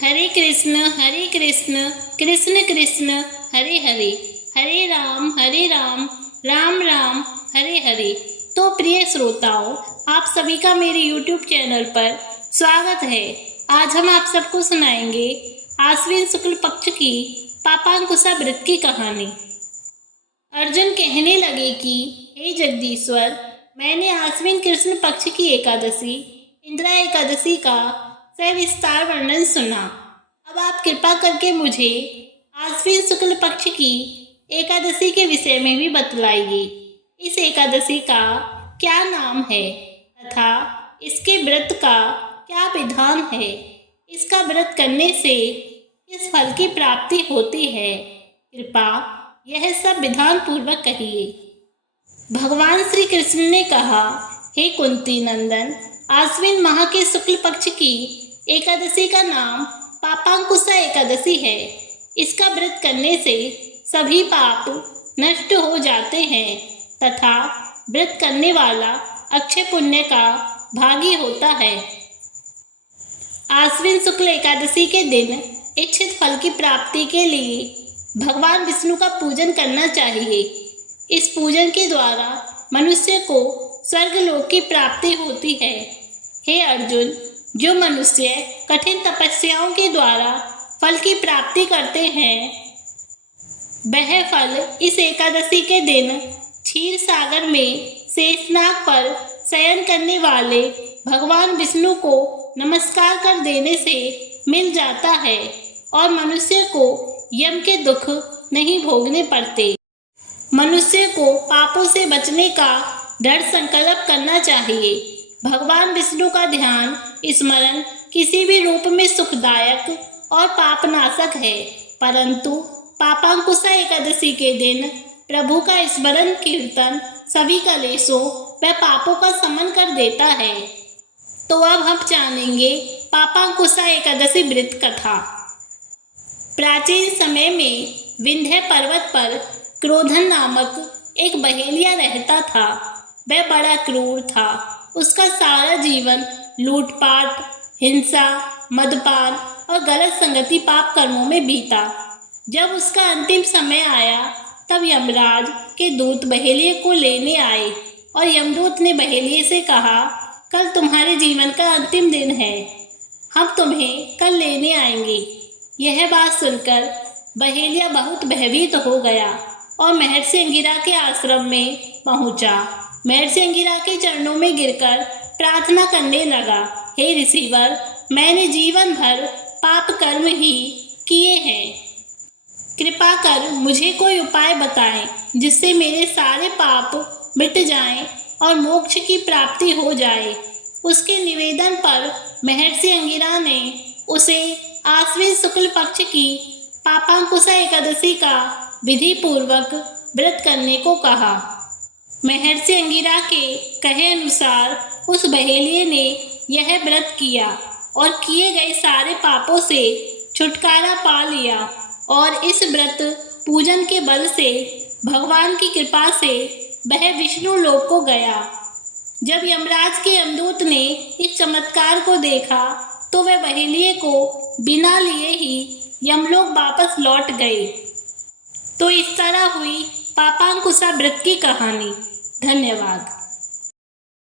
हरे कृष्ण कृष्ण कृष्ण हरे हरे, हरे राम राम राम हरे हरे। तो प्रिय श्रोताओं, आप सभी का मेरे YouTube चैनल पर स्वागत है। आज हम आप सबको सुनाएंगे आश्विन शुक्ल पक्ष की पापांकुशा व्रत की कहानी। अर्जुन कहने लगे कि हे जगदीश्वर, मैंने आश्विन कृष्ण पक्ष की एकादशी इंदिरा एकादशी का सविस्तार वर्णन सुना। अब आप कृपा करके मुझे आश्विन शुक्ल पक्ष की एकादशी के विषय में भी बतलाइए। इस एकादशी का क्या नाम है तथा इसके व्रत का क्या विधान है? इसका व्रत करने से किस फल की प्राप्ति होती है? कृपा यह सब विधान पूर्वक कहिए। भगवान श्री कृष्ण ने कहा, हे कुंती नंदन, आश्विन माह के शुक्ल पक्ष की एकादशी का नाम पापांकुशा एकादशी है। इसका व्रत करने से सभी पाप नष्ट हो जाते हैं तथा व्रत करने वाला अक्षय पुण्य का भागी होता है। आश्विन शुक्ल एकादशी के दिन इच्छित फल की प्राप्ति के लिए भगवान विष्णु का पूजन करना चाहिए। इस पूजन के द्वारा मनुष्य को स्वर्गलोक की प्राप्ति होती है। हे अर्जुन, जो मनुष्य कठिन तपस्याओं के द्वारा फल की प्राप्ति करते हैं, वह फल इस एकादशी के दिन क्षीर सागर में शेषनाग पर शयन करने वाले भगवान विष्णु को नमस्कार कर देने से मिल जाता है और मनुष्य को यम के दुख नहीं भोगने पड़ते। मनुष्य को पापों से बचने का दृढ़ संकल्प करना चाहिए। भगवान विष्णु का ध्यान स्मरण किसी भी रूप में सुखदायक और पापनाशक है, परंतु पापांकुशा एकादशी के दिन प्रभु का स्मरण कीर्तन सभी कलेशों व पापों का शमन कर देता है। तो अब हम जानेंगे पापांकुशा एकादशी व्रत कथा। प्राचीन समय में विंध्य पर्वत पर क्रोधन नामक एक बहेलिया रहता था। वह बड़ा क्रूर था। उसका सारा जीवन लूटपाट, हिंसा, मदपान और गलत संगति पाप कर्मों में बीता। जब उसका अंतिम समय आया तब यमराज के दूत बहेलिये को लेने आए और यमदूत ने बहेलिये से कहा, कल तुम्हारे जीवन का अंतिम दिन है, हम तुम्हें कल लेने आएंगे। यह बात सुनकर बहेलिया बहुत भयभीत हो गया और महर्षि अंगिरा के आश्रम में पहुंचा। महर्षि अंगिरा के चरणों में गिरकर प्रार्थना करने लगा, हे ऋषिवर, मैंने जीवन भर पाप कर्म ही किए हैं। कृपा कर मुझे कोई उपाय बताएं जिससे मेरे सारे पाप मिट जाएं और मोक्ष की प्राप्ति हो जाए। उसके निवेदन पर महर्षि अंगिरा ने उसे आश्विन शुक्ल पक्ष की पापांकुशा एकादशी का विधि पूर्वक व्रत करने को कहा। महर्षि अंगिरा के कहे अनुसार उस बहेलिये ने यह व्रत किया और किए गए सारे पापों से छुटकारा पा लिया और इस व्रत पूजन के बल से भगवान की कृपा से वह विष्णु लोक को गया। जब यमराज के यमदूत ने इस चमत्कार को देखा तो वह बहेलिये को बिना लिए ही यमलोक वापस लौट गए। तो इस तरह हुई पापांकुशा व्रत की कहानी। धन्यवाद।